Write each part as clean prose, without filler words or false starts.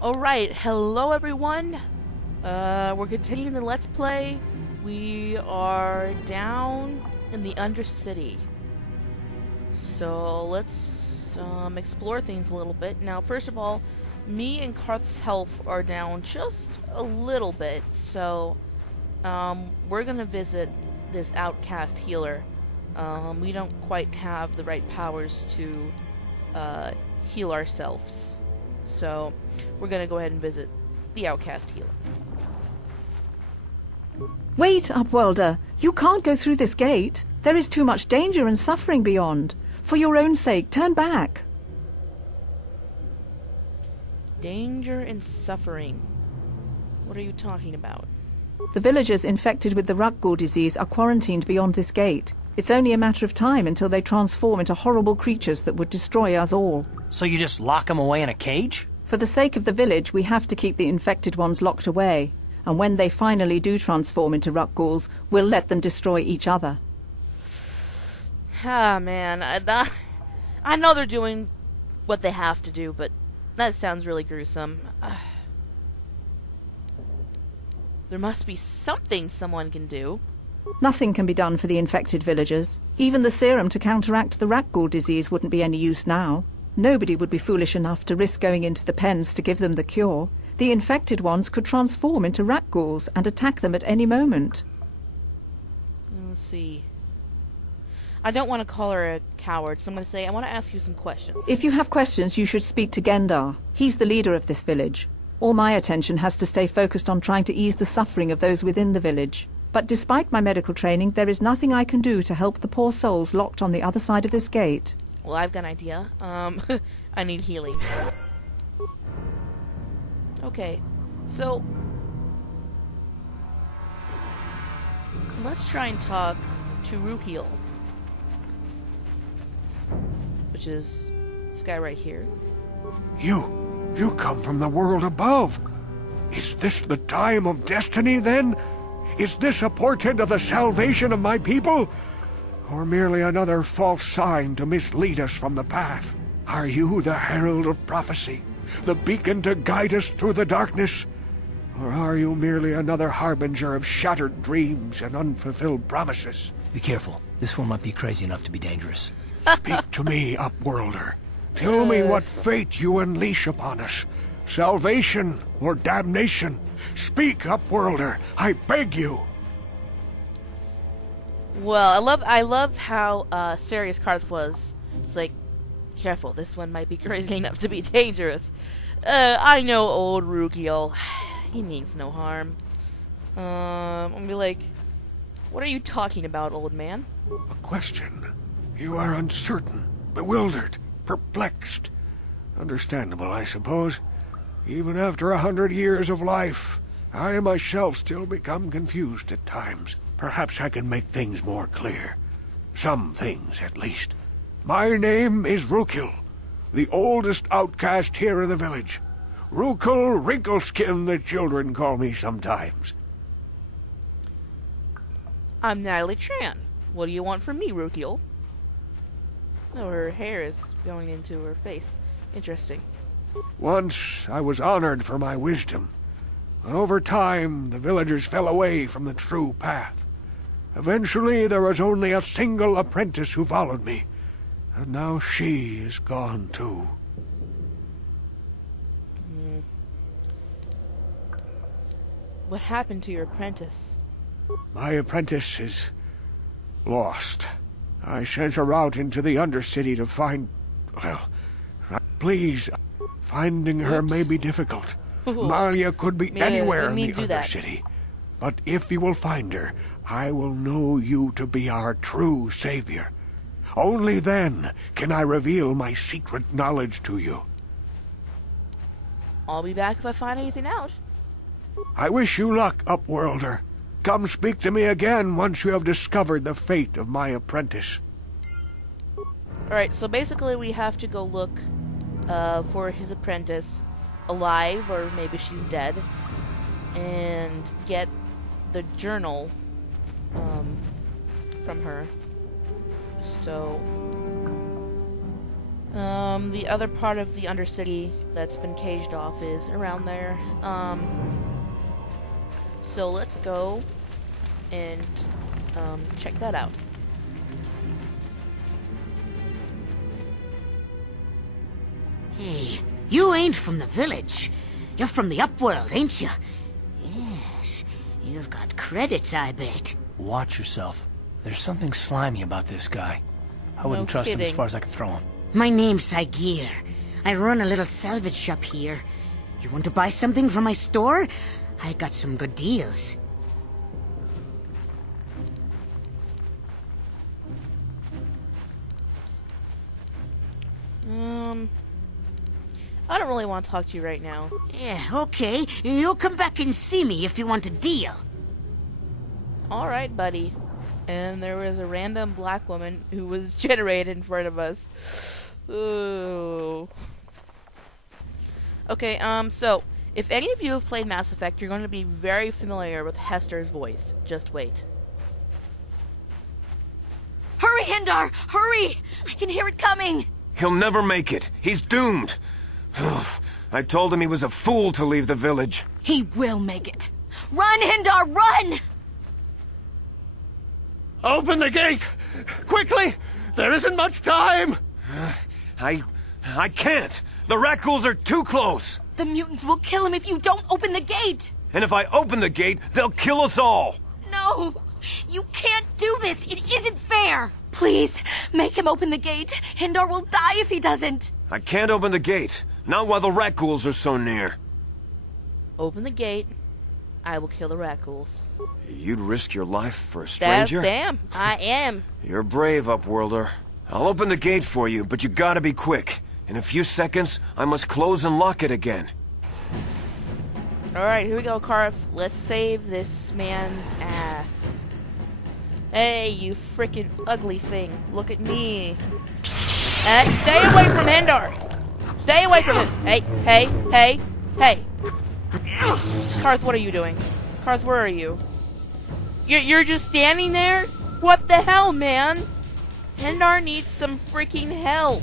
Alright, hello everyone. We're continuing the Let's Play. We are down in the Undercity. So let's explore things a little bit. Now, first of all, me and Karth's health are down just a little bit, so we're gonna visit this outcast healer. We don't quite have the right powers to heal ourselves. So, we're gonna go ahead and visit the outcast healer. Wait, Upworlder. You can't go through this gate. There is too much danger and suffering beyond. For your own sake, turn back. Danger and suffering. What are you talking about? The villagers infected with the Rukgul disease are quarantined beyond this gate. It's only a matter of time until they transform into horrible creatures that would destroy us all. So you just lock them away in a cage? For the sake of the village, we have to keep the infected ones locked away. And when they finally do transform into Rukguls, we'll let them destroy each other. Ah, man. I know they're doing what they have to do, but that sounds really gruesome. There must be something someone can do. Nothing can be done for the infected villagers. Even the serum to counteract the Rukgul disease wouldn't be any use now. Nobody would be foolish enough to risk going into the pens to give them the cure. The infected ones could transform into Rukguls and attack them at any moment. Let's see. I don't want to call her a coward, so I'm going to say I want to ask you some questions. If you have questions, you should speak to Gendar. He's the leader of this village. All my attention has to stay focused on trying to ease the suffering of those within the village. But despite my medical training, there is nothing I can do to help the poor souls locked on the other side of this gate. Well, I've got an idea. I need healing. Okay, so let's try and talk to Rukiel, which is this guy right here. You come from the world above. Is this the time of destiny, then? Is this a portent of the salvation of my people? Or merely another false sign to mislead us from the path? Are you the herald of prophecy, the beacon to guide us through the darkness? Or are you merely another harbinger of shattered dreams and unfulfilled promises? Be careful. This one might be crazy enough to be dangerous. Speak to me, Upworlder. Tell me what fate you unleash upon us. Salvation or damnation? Speak, Upworlder, I beg you. Well, I love how serious Karth was. It's like, careful, this one might be crazy enough to be dangerous. I know old Rukiel. He means no harm. I'm gonna be like, what are you talking about, old man? A question. You are uncertain, bewildered, perplexed. Understandable, I suppose. Even after 100 years of life, I myself still become confused at times. Perhaps I can make things more clear. Some things, at least. My name is Rukiel, the oldest outcast here in the village. Rukiel Wrinkleskin, the children call me sometimes. I'm Natalie Tran. What do you want from me, Rukiel? Oh, her hair is going into her face. Interesting. Once I was honored for my wisdom, but over time the villagers fell away from the true path. Eventually there was only a single apprentice who followed me, and now she is gone too. What happened to your apprentice? My apprentice is lost. I sent her out into the Undercity to find... well, please, finding her may be difficult. Malia could be anywhere in the Undercity. But if you will find her, I will know you to be our true savior. Only then can I reveal my secret knowledge to you. I'll be back if I find anything out. I wish you luck, Upworlder. Come speak to me again once you have discovered the fate of my apprentice. Alright, so basically we have to go look for his apprentice alive, or maybe she's dead, and get the journal from her. So The other part of the Undercity that's been caged off is around there. So let's go and check that out. Hey, you ain't from the village. You're from the Upworld, ain't you? Yes, you've got credits, I bet. Watch yourself. There's something slimy about this guy. I wouldn't trust him as kidding. far as I could throw him. My name's Saigir. I run a little salvage shop here. You want to buy something from my store? I got some good deals. I don't really want to talk to you right now. Yeah, okay. You'll come back and see me if you want a deal. Alright, buddy. And there was a random black woman who was generated in front of us. Ooh. Okay, so, if any of you have played Mass Effect, you're going to be very familiar with Hester's voice. Just wait. Hurry, Hindar! Hurry! I can hear it coming! He'll never make it. He's doomed. I told him he was a fool to leave the village. He will make it. Run, Hindar, run! Open the gate! Quickly! There isn't much time! I can't. The Rakghouls are too close. The mutants will kill him if you don't open the gate! And if I open the gate, they'll kill us all. No! You can't do this! It isn't fair! Please, make him open the gate. Hindar will die if he doesn't. I can't open the gate. Not while the Rakghouls are so near. Open the gate. I will kill the Rakghouls. You'd risk your life for a stranger? Damn, I am. You're brave, Upworlder. I'll open the gate for you, but you gotta be quick. In a few seconds, I must close and lock it again. Alright, here we go, Karth. Let's save this man's ass. Hey, you freaking ugly thing. Look at me. Stay away from Hindar! Stay away from him! Hey, hey, hey, hey! Karth, what are you doing? Karth, where are you? You're just standing there? What the hell, man? Hindar needs some freaking help.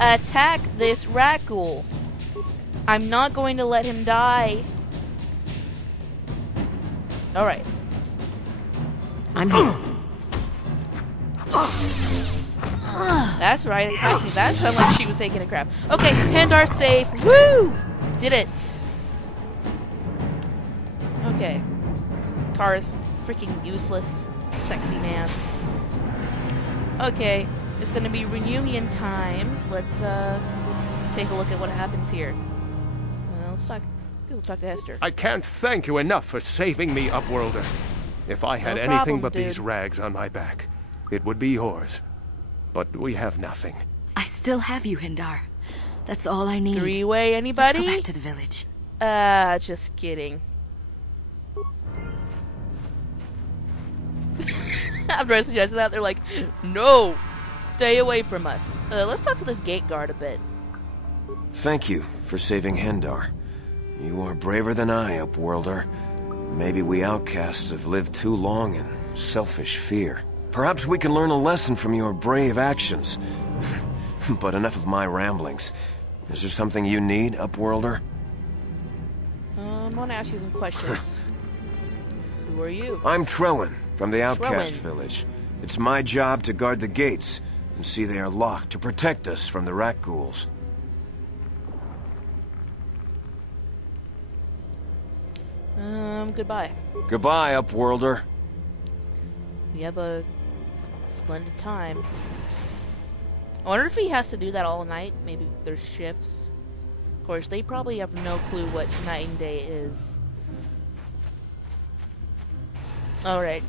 Attack this Rakghoul. I'm not going to let him die. Alright. I'm here. That's right, attack me. That sounded like she was taking a crap. Okay, Hindar safe. Woo! Did it. Okay. Karth, freaking useless, sexy man. Okay, it's gonna be reunion times. Let's take a look at what happens here. Well, we'll talk to Hester. I can't thank you enough for saving me, Upworlder. If I had No anything problem, but dude. these rags on my back, it would be yours. But we have nothing. I still have you, Hindar. That's all I need. Three-way, Let's anybody? go back to the village. Just kidding. After I suggested that, they're like, no, stay away from us. Let's talk to this gate guard a bit. Thank you for saving Hindar. You are braver than I, Upworlder. Maybe we outcasts have lived too long in selfish fear. Perhaps we can learn a lesson from your brave actions. But enough of my ramblings. Is there something you need, Upworlder? I want to ask you some questions. Who are you? I'm Trellin, from the Outcast Trellin. Village. It's my job to guard the gates, and see they are locked to protect us from the Rakghouls. Goodbye. Goodbye, Upworlder. You have a splendid time. I wonder if he has to do that all night. Maybe there's shifts. Of course, they probably have no clue what night and day is. Alright.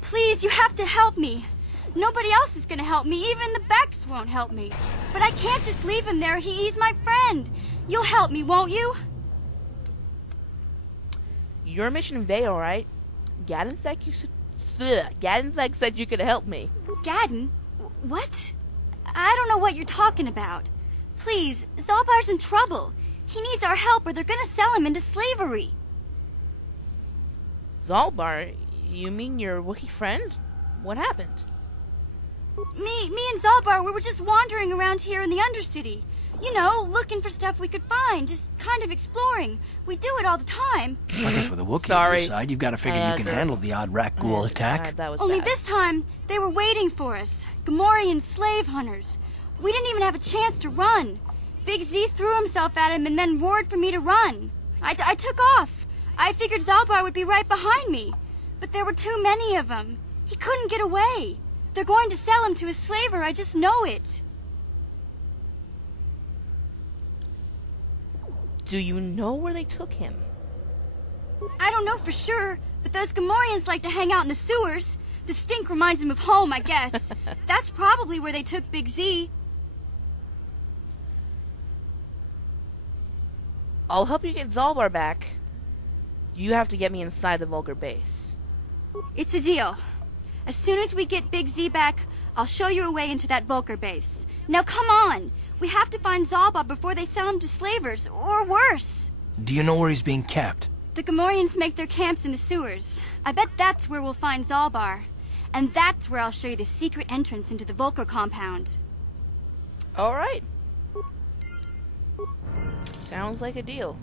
Please, you have to help me. Nobody else is gonna help me. Even the Becks won't help me. But I can't just leave him there. He's my friend. You'll help me, won't you? Your mission in Vale, right? Gaddenthek, Gaddenthek said you could help me. Gadden? What? I don't know what you're talking about. Please, Zalbar's in trouble. He needs our help or they're gonna sell him into slavery. Zalbar? You mean your Wookiee friend? What happened? Me and Zalbar, we were just wandering around here in the Undercity. You know, looking for stuff we could find, just kind of exploring. We do it all the time. I guess with a Wookiee Sorry. on your side, you've got to figure you can handle the odd rat ghoul attack. That was Only bad. this time, they were waiting for us. Gamorrean slave hunters. We didn't even have a chance to run. Big Z threw himself at him and then roared for me to run. I took off. I figured Zalbar would be right behind me. But there were too many of them. He couldn't get away. They're going to sell him to a slaver, I just know it. Do you know where they took him? I don't know for sure, but those Gamorreans like to hang out in the sewers. The stink reminds them of home, I guess. That's probably where they took Big Z. I'll help you get Zalbar back. You have to get me inside the Vulgar base. It's a deal. As soon as we get Big Z back, I'll show you a way into that Vulgar base. Now come on! We have to find Zalbar before they sell him to slavers, or worse. Do you know where he's being kept? The Gamorreans make their camps in the sewers. I bet that's where we'll find Zalbar. And that's where I'll show you the secret entrance into the Vulgar compound. Alright. Sounds like a deal.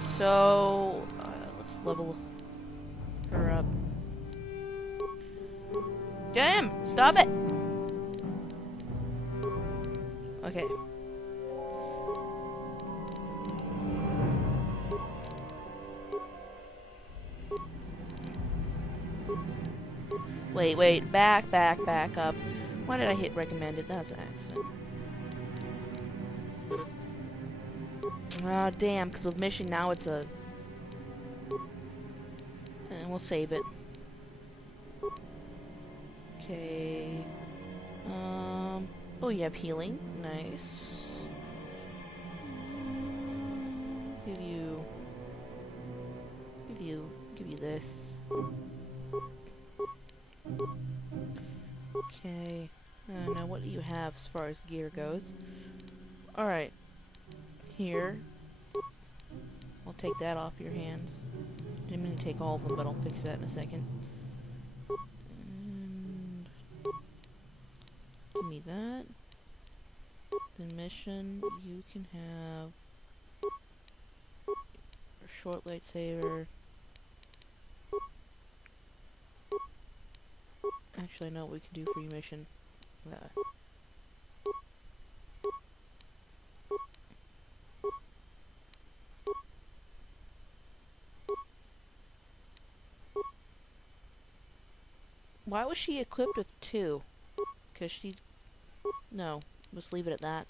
So, let's level her up. Damn! Stop it! Okay. Wait, back up. Why did I hit recommended? That was an accident. Ah, damn, because with mission now it's a... And we'll save it. Okay. Oh, you have healing. Nice. Give you this. Okay. Now what do you have as far as gear goes? Alright. Here. I'll take that off your hands. I didn't mean to take all of them, but I'll fix that in a second. And give me that. The mission, you can have a short lightsaber. Actually, I know what we can do for your mission. Why was she equipped with 2? Because she... No, let's leave it at that.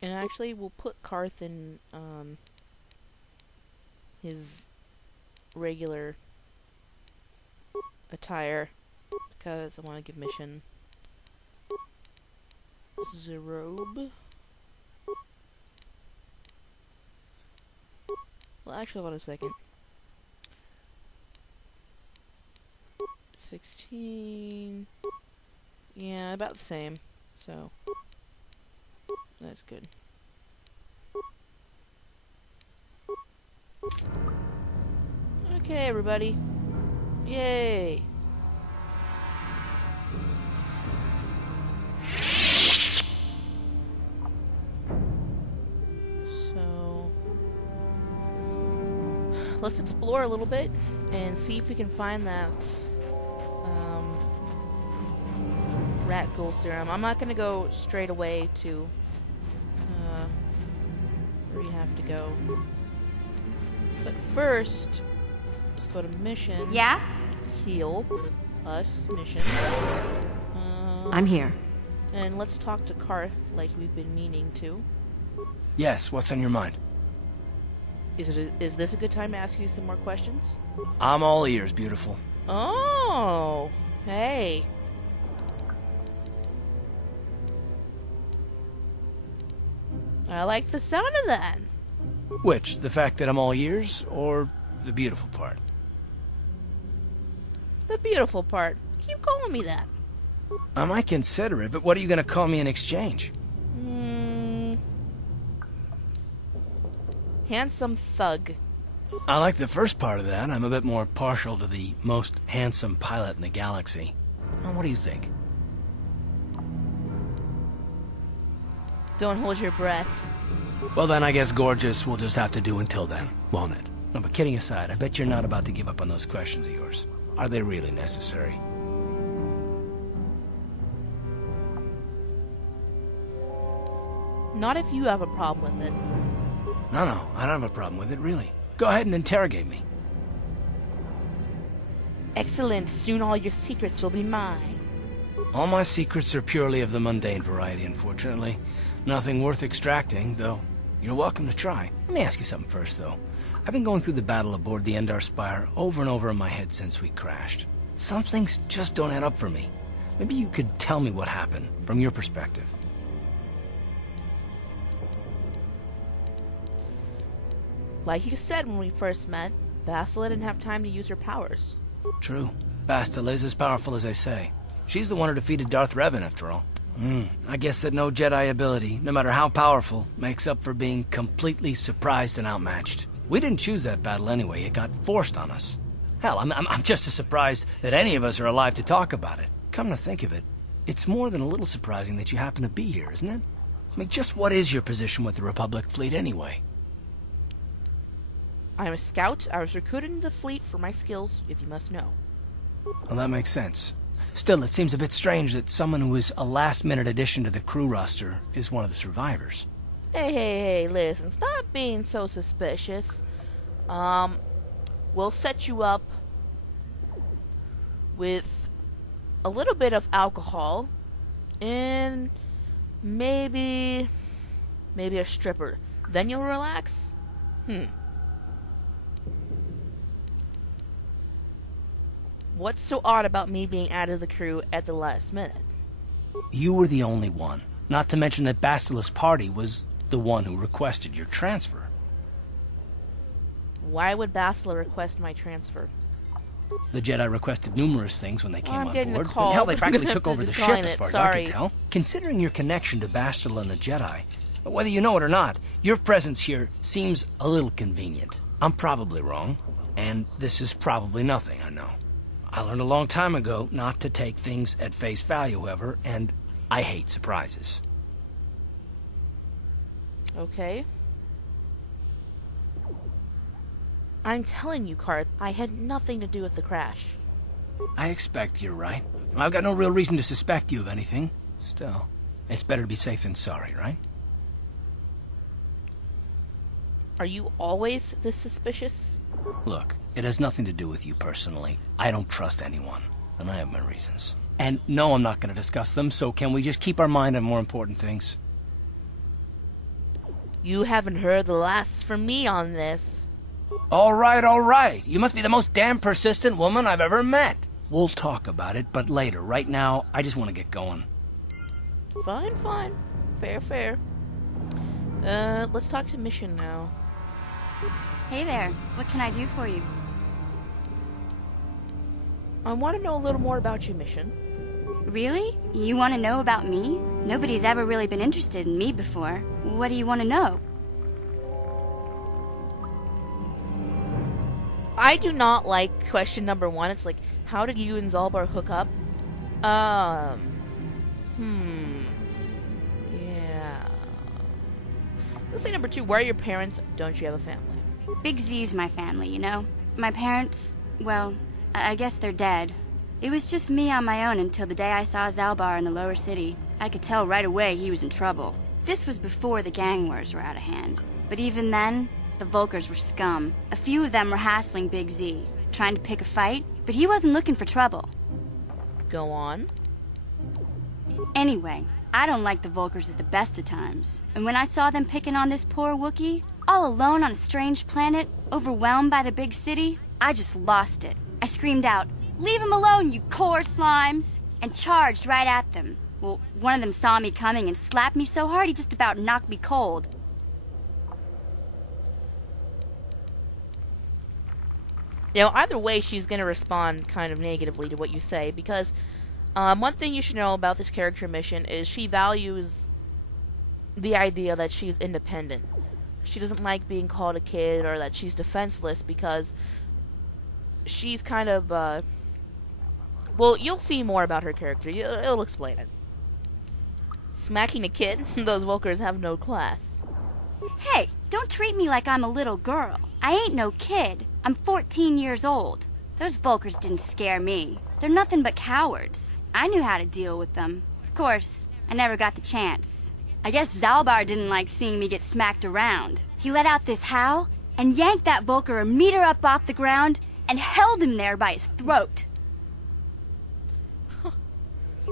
And actually, we'll put Carth in, his regular attire, because I want to give mission. This is a robe. Well, actually, hold on a second. 16... Yeah, about the same, so... That's good. Okay, everybody. Yay! So... let's explore a little bit and see if we can find that rat ghoul serum. I'm not gonna go straight away to where you have to go. But first, let's go to mission. Yeah? Heal us mission. I'm here. And let's talk to Carth like we've been meaning to. Yes, what's on your mind? Is this a good time to ask you some more questions? I'm all ears, beautiful. Oh, hey. I like the sound of that. Which, the fact that I'm all ears, or the beautiful part? The beautiful part. Keep calling me that. I might consider it, but what are you going to call me in exchange? Handsome thug. I like the first part of that. I'm a bit more partial to the most handsome pilot in the galaxy. Well, what do you think? Don't hold your breath. Well, then I guess gorgeous will just have to do until then, won't it? No, but kidding aside, I bet you're not about to give up on those questions of yours. Are they really necessary? Not if you have a problem with it. No, I don't have a problem with it, really. Go ahead and interrogate me. Excellent. Soon all your secrets will be mine. All my secrets are purely of the mundane variety, unfortunately. Nothing worth extracting, though you're welcome to try. Let me ask you something first, though. I've been going through the battle aboard the Endar Spire over and over in my head since we crashed. Some things just don't add up for me. Maybe you could tell me what happened, from your perspective. Like you said when we first met, Bastila didn't have time to use her powers. True. Bastila is as powerful as they say. She's the one who defeated Darth Revan, after all. I guess that no Jedi ability, no matter how powerful, makes up for being completely surprised and outmatched. We didn't choose that battle anyway. It got forced on us. Hell, I'm just as surprised that any of us are alive to talk about it. Come to think of it, it's more than a little surprising that you happen to be here, isn't it? I mean, just what is your position with the Republic fleet anyway? I'm a scout. I was recruited into the fleet for my skills, if you must know. Well, that makes sense. Still, it seems a bit strange that someone who is a last-minute addition to the crew roster is one of the survivors. Hey, listen, stop being so suspicious. We'll set you up with a little bit of alcohol and maybe a stripper. Then you'll relax? What's so odd about me being added to the crew at the last minute? You were the only one. Not to mention that Bastila's party was the one who requested your transfer. Why would Bastila request my transfer? The Jedi requested numerous things when they came I'm on getting board. a call. And hell, they I'm practically gonna took have over to the ship decline as it. far as I Sorry. can tell. Considering your connection to Bastila and the Jedi, whether you know it or not, your presence here seems a little convenient. I'm probably wrong, and this is probably nothing, I know. I learned a long time ago not to take things at face value, however, and I hate surprises. Okay. I'm telling you, Karth, I had nothing to do with the crash. I expect you're right. I've got no real reason to suspect you of anything. Still, it's better to be safe than sorry, right? Are you always this suspicious? Look, it has nothing to do with you personally. I don't trust anyone, and I have my reasons. And no, I'm not going to discuss them, so can we just keep our mind on more important things? You haven't heard the last from me on this. All right. You must be the most damn persistent woman I've ever met. We'll talk about it, but later. Right now, I just want to get going. Fine. Fair. Let's talk to Mission now. Hey there. What can I do for you? I want to know a little more about you, Mission. Really? You want to know about me? Nobody's ever really been interested in me before. What do you want to know? I do not like question number 1. It's like, how did you and Zalbar hook up? Yeah. Let's say number 2, where are your parents? Don't you have a family? Big Z's my family, you know? My parents, well, I guess they're dead. It was just me on my own until the day I saw Zalbar in the lower city. I could tell right away he was in trouble. This was before the gang wars were out of hand. But even then, the Vulkars were scum. A few of them were hassling Big Z, trying to pick a fight, but he wasn't looking for trouble. Go on. Anyway, I don't like the Vulkars at the best of times. And when I saw them picking on this poor Wookiee, all alone on a strange planet, overwhelmed by the big city, I just lost it. I screamed out, "Leave him alone, you core slimes!" and charged right at them. Well, one of them saw me coming and slapped me so hard he just about knocked me cold. Now, either way, she's going to respond kind of negatively to what you say, because One thing you should know about this character mission is she values the idea that she's independent. She doesn't like being called a kid or that she's defenseless because she's kind of, well, you'll see more about her character. It'll explain it. Smacking a kid? Those Volkers have no class. Hey, don't treat me like I'm a little girl. I ain't no kid. I'm 14 years old. Those Volkers didn't scare me. They're nothing but cowards. I knew how to deal with them. Of course, I never got the chance. I guess Zalbar didn't like seeing me get smacked around. He let out this howl and yanked that Volker a meter up off the ground and held him there by his throat.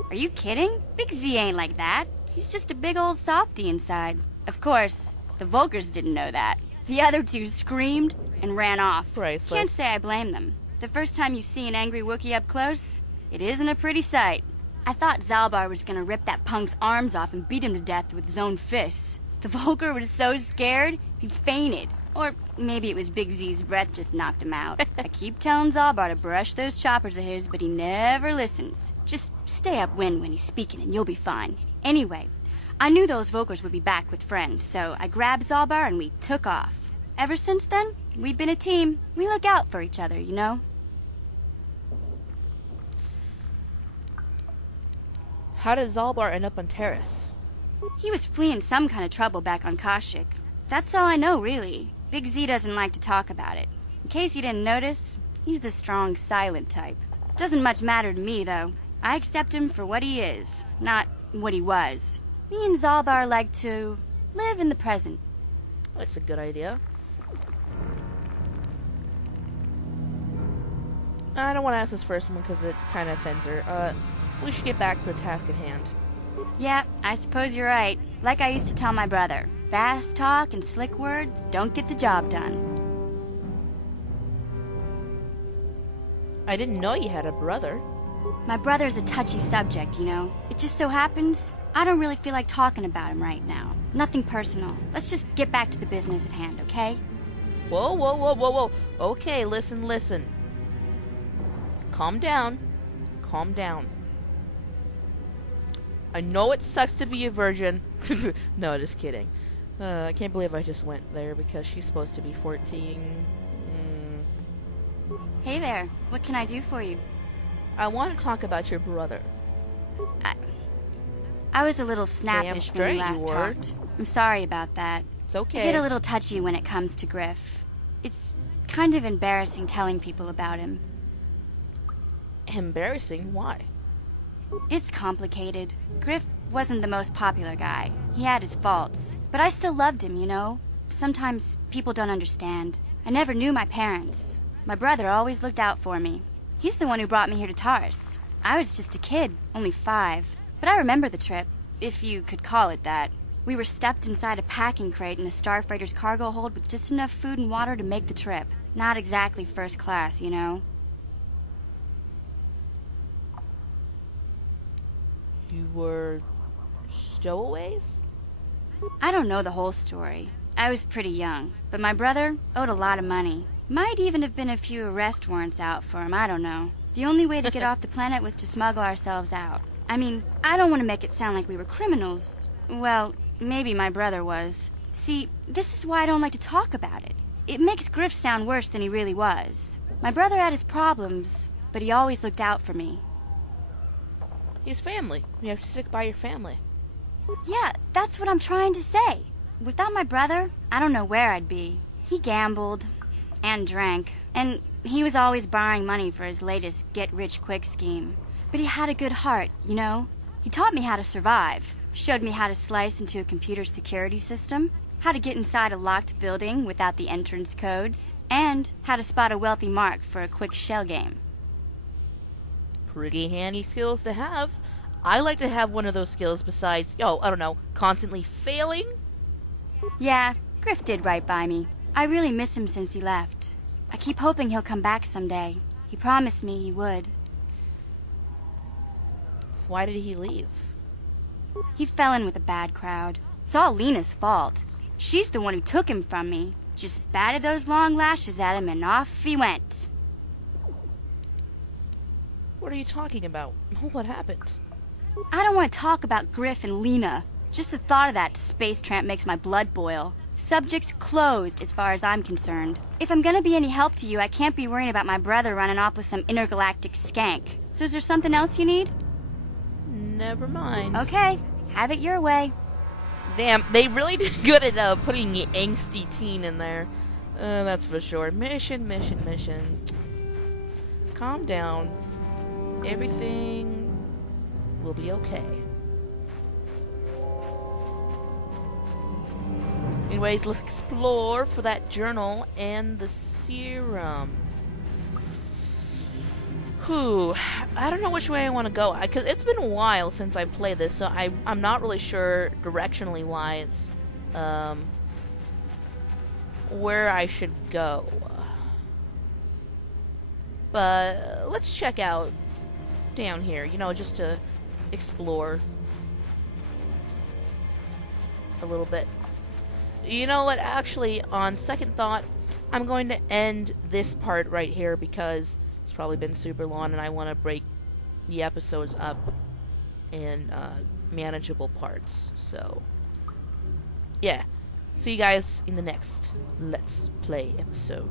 Are you kidding? Big Z ain't like that. He's just a big old softy inside. Of course, the Volkers didn't know that. The other two screamed and ran off. Priceless. Can't say I blame them. The first time you see an angry Wookiee up close, it isn't a pretty sight. I thought Zalbar was gonna rip that punk's arms off and beat him to death with his own fists. The Volker was so scared, he fainted. Or maybe it was Big Z's breath just knocked him out. I keep telling Zalbar to brush those choppers of his, but he never listens. Just stay upwind when he's speaking and you'll be fine. Anyway, I knew those Volkers would be back with friends, so I grabbed Zalbar and we took off. Ever since then, we've been a team. We look out for each other, you know? How did Zalbar end up on Terrace? He was fleeing some kind of trouble back on Kashyyyk. That's all I know, really. Big Z doesn't like to talk about it. In case you didn't notice, he's the strong, silent type. Doesn't much matter to me, though. I accept him for what he is, not what he was. Me and Zalbar like to live in the present. That's a good idea. I don't want to ask this first one because it kind of offends her. We should get back to the task at hand. Yeah, I suppose you're right. Like I used to tell my brother, fast talk and slick words don't get the job done. I didn't know you had a brother. My brother's a touchy subject, you know. It just so happens I don't really feel like talking about him right now. Nothing personal. Let's just get back to the business at hand, okay? Whoa, whoa, whoa, whoa, whoa. Okay, listen. Calm down. Calm down. I know it sucks to be a virgin. No, just kidding. I can't believe I just went there because she's supposed to be 14. Hey there. What can I do for you? I want to talk about your brother. I was a little snappish when we last talked. I'm sorry about that. It's okay. I get a little touchy when it comes to Griff. It's kind of embarrassing telling people about him. Embarrassing? Why? It's complicated. Griff wasn't the most popular guy. He had his faults. But I still loved him, you know? Sometimes people don't understand. I never knew my parents. My brother always looked out for me. He's the one who brought me here to Taris. I was just a kid, only 5. But I remember the trip, if you could call it that. We were stuffed inside a packing crate in a starfighter's cargo hold with just enough food and water to make the trip. Not exactly first class, you know? You were stowaways? I don't know the whole story. I was pretty young, but my brother owed a lot of money. Might even have been a few arrest warrants out for him, I don't know. The only way to get off the planet was to smuggle ourselves out. I mean, I don't want to make it sound like we were criminals. Well, maybe my brother was. See, this is why I don't like to talk about it. It makes Griff sound worse than he really was. My brother had his problems, but he always looked out for me. He's family. You have to stick by your family. Yeah, that's what I'm trying to say. Without my brother, I don't know where I'd be. He gambled and drank, and he was always borrowing money for his latest get-rich-quick scheme. But he had a good heart, you know? He taught me how to survive, showed me how to slice into a computer security system, how to get inside a locked building without the entrance codes, and how to spot a wealthy mark for a quick shell game. Pretty handy skills to have. I like to have one of those skills besides, I don't know, constantly failing. Yeah, Griff did right by me. I really miss him since he left. I keep hoping he'll come back someday. He promised me he would. Why did he leave? He fell in with a bad crowd. It's all Lena's fault. She's the one who took him from me. Just batted those long lashes at him and off he went. What are you talking about? What happened? I don't want to talk about Griff and Lena. Just the thought of that space tramp makes my blood boil. Subject's closed as far as I'm concerned. If I'm gonna be any help to you, I can't be worrying about my brother running off with some intergalactic skank. So is there something else you need? Never mind. Okay, have it your way. Damn, they really did good at putting the angsty teen in there. That's for sure. Mission. Calm down. Everything will be okay. Anyways, let's explore for that journal and the serum. Whew. I don't know which way I want to go. Because it's been a while since I played this, so I'm not really sure directionally wise where I should go. But let's check out down here, you know, just to explore a little bit. You know what, actually, on second thought, I'm going to end this part right here because it's probably been super long and I want to break the episodes up in manageable parts. So, yeah. See you guys in the next Let's Play episode.